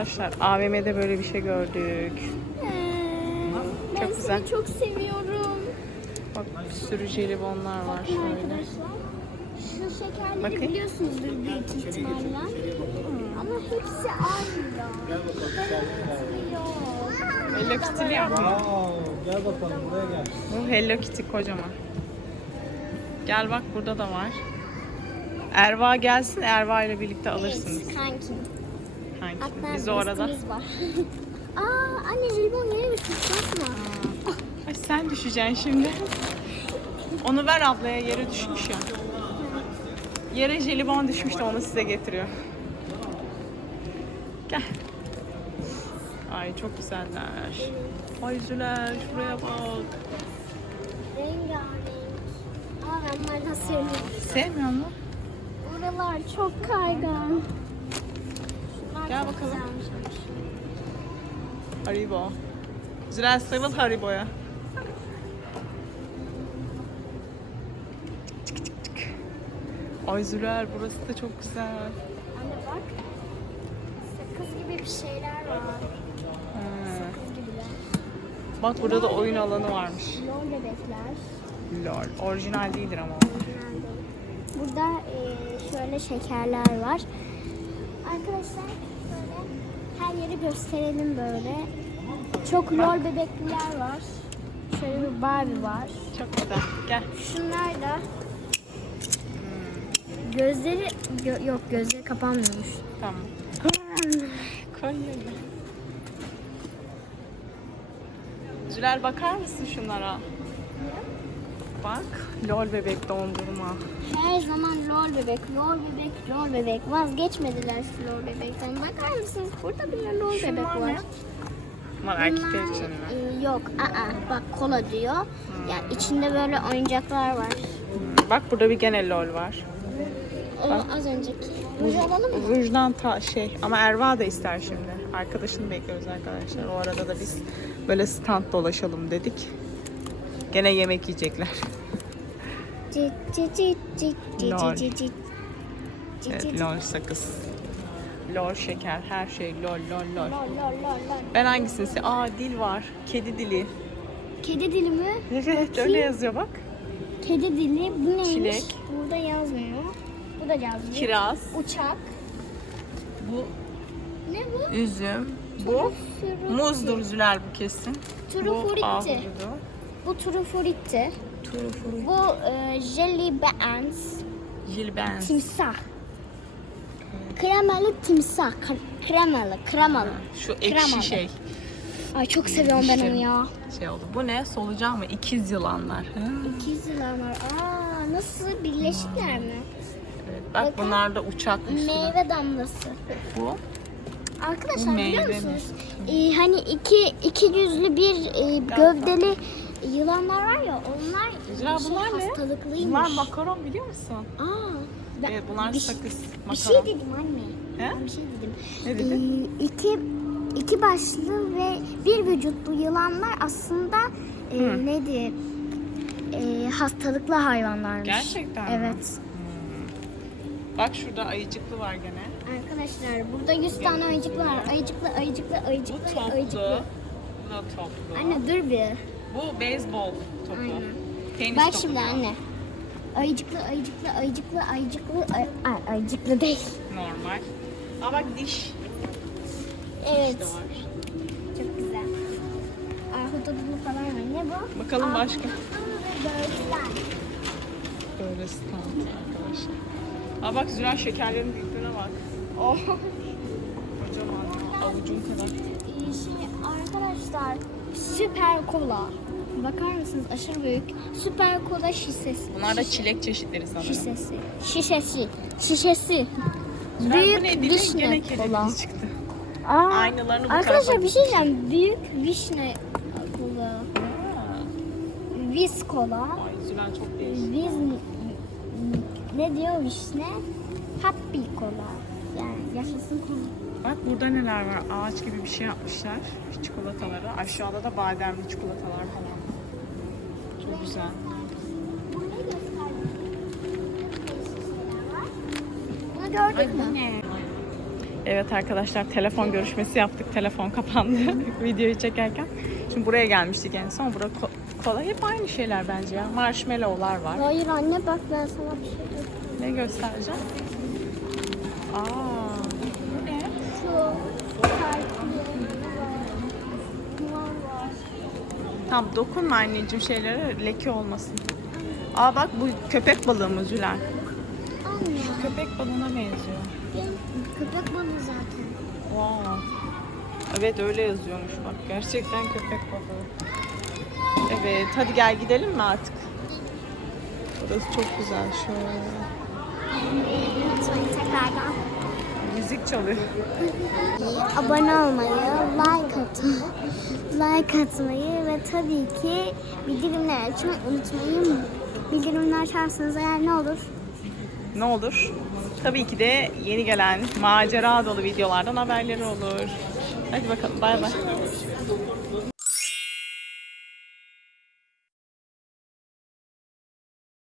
arkadaşlar AVM'de böyle bir şey gördük. ben Çok güzel. seni çok seviyorum. Bak bir sürü jelibonlar var Bakın şöyle. arkadaşlar. Şu şekerleri Bakın. biliyorsunuzdur büyük ihtimalle. Ama hepsi aynı ya. Hello Kitty yok mu? Aa, gel bakalım buraya gel. Bu Hello Kitty kocaman. Gel bak burada da var. Erva gelsin Erva ile birlikte alırsınız. Evet, kankim. Hangi? Hatta Biz orada. var. Aa anne jelibon yere bir tutmasma. Ay sen düşeceksin şimdi. Onu ver ablaya yere düşmüş ya. Yere jelibon düşmüş de onu size getiriyor. Gel. Ay çok güzeller. Ay Züler şuraya bak. Rengarenk. Aa ben bunlardan sevmiyorum. Sevmiyor musun? Buralar çok kaygan. Gel bakalım. Haribo. Züler sarıl Haribo'ya. Ay Züler burası da çok güzel. Anne bak. Sakız gibi bir şeyler var. Ha. Sakız gibiler. Bak burada da oyun alanı varmış. Lol bebekler. Lol. Orijinal değildir ama? Burada e, şöyle şekerler var. Arkadaşlar her yeri gösterelim böyle. Çok lol bebekliler var. Şöyle bir Barbie var. Çok güzel. Gel. Şunlar da gözleri gö- yok gözleri kapanmıyormuş. Tamam. Koy yerine. Zülal bakar mısın şunlara? Bak. Lol bebek dondurma. Her zaman lol bebek, lol bebek, lol bebek. Vazgeçmediler şu lol bebekten. Bakar mısınız? Burada bile lol Şunlar bebek ne? var. Bunlar erkekler için mi? e, yok, aa, bak kola diyor. Yani içinde böyle oyuncaklar var. Bak burada bir gene lol var. O az önceki. Ruj alalım mı? Rujdan ta şey ama Erva da ister şimdi. Arkadaşını bekliyoruz arkadaşlar. O arada da biz böyle stand dolaşalım dedik. Gene yemek yiyecekler. Cit. Cit Evet, lol sakız. Lol şeker, her şey lol lol lol. Lol lol lol lol. Ben hangisini Aa dil var. Kedi dili. Kedi dili mi? Evet öyle yazıyor bak. Kedi dili. Bu neymiş? Çilek. Burada yazmıyor. Bu da yazmıyor. Kiraz. Uçak. Bu Ne bu? üzüm. Bu muzdur Zülal bu kesin. Bu Turufuritti. ahududu. Bu turufuritti. Turufuru. Bu e, jelly beans. Jilbens. Timsah. Kremalı timsah. Kre- Kremalı, kremalı. Şu ekşi Kremalı. şey. Ay çok seviyorum ben onu ya. Şey oldu. Bu ne? Solucan mı? İkiz yılanlar. Hı. İkiz yılanlar. Aa nasıl birleşikler mi? Evet, bak Bakın. bunlar da uçakmış. Meyve damlası. Bu. Arkadaşlar biliyor meyve mi? musunuz? Ee, hani iki iki yüzlü bir e, gövdeli yılanlar var ya onlar Güzel, şey, bunlar ne? hastalıklıymış. Bunlar makaron biliyor musun? Aa, ben, Evet bunlar bir, sakız. bir şey Makaron. dedim anne. He? Ben bir şey dedim. Ne dedin? Ee, iki, iki başlı ve bir vücutlu yılanlar aslında e, neydi? E, hastalıklı hayvanlarmış. Gerçekten mi? Evet. Bak şurada ayıcıklı var gene. Arkadaşlar burada 100 tane ayıcık var. Ayıcıklı, ayıcıklı, Bu ayıcıklı, toplu. ayıcıklı. Bu toplu. Anne dur bir. Bu beyzbol topu. Aynen. Tenis Bak topu. şimdi anne. Ayıcıklı, ayıcıklı, ayıcıklı, ayıcıklı, ay, ay, ayıcıklı değil. Normal. Aa bak diş. Evet. de var. Çok güzel. Ahududulu falan var. Ne bu? Bakalım başka. Böyle stand arkadaşlar. Aa bak Zülal şekerlerin büyüklüğüne bak. Oh. Kocaman. Avucun kadar. Şey, arkadaşlar süper kola. Bakar mısınız aşırı büyük. Süper kola şişesi. Bunlar da çilek çeşitleri sanırım. Şişesi. Şişesi. Şişesi. Bu Büyük ne? Dili vişne gene kola. dili çıktı. Aa, Aynılarını bu Arkadaşlar tarafa bir şey diyeceğim. Büyük vişne kola. Viz kola. Ay çok değişik. Viz ne diyor vişne? Happy kola. Yani yaşasın kola. Bak burada neler var? Ağaç gibi bir şey yapmışlar. Çikolataları. Aşağıda da bademli çikolatalar falan. Çok güzel. Bunu Ay gördük mü? Evet arkadaşlar telefon görüşmesi yaptık. Telefon kapandı videoyu çekerken. Şimdi buraya gelmiştik en son. Bura ko- kola hep aynı şeyler bence ya. Marshmallow'lar var. Hayır anne bak ben sana bir şey göstereyim. Ne göstereceğim? Aa, bu ne? Şu kalpli var. var. Tamam dokunma anneciğim şeylere leke olmasın. Aa bak bu köpek balığı mı Zülen? Anne. Köpek balığına benziyor. Köpek balığı zaten. Wow. Evet öyle yazıyormuş bak. Gerçekten köpek balığı. Evet hadi gel gidelim mi artık? Burası çok güzel şöyle. Sonra tekrardan. Müzik çalıyor. Abone olmayı, like like atmayı ve tabii ki bildirimleri açmayı unutmayın. Bildirimler açarsanız eğer ne olur? Ne olur? Tabii ki de yeni gelen macera dolu videolardan haberleri olur. Hadi bakalım bay bay.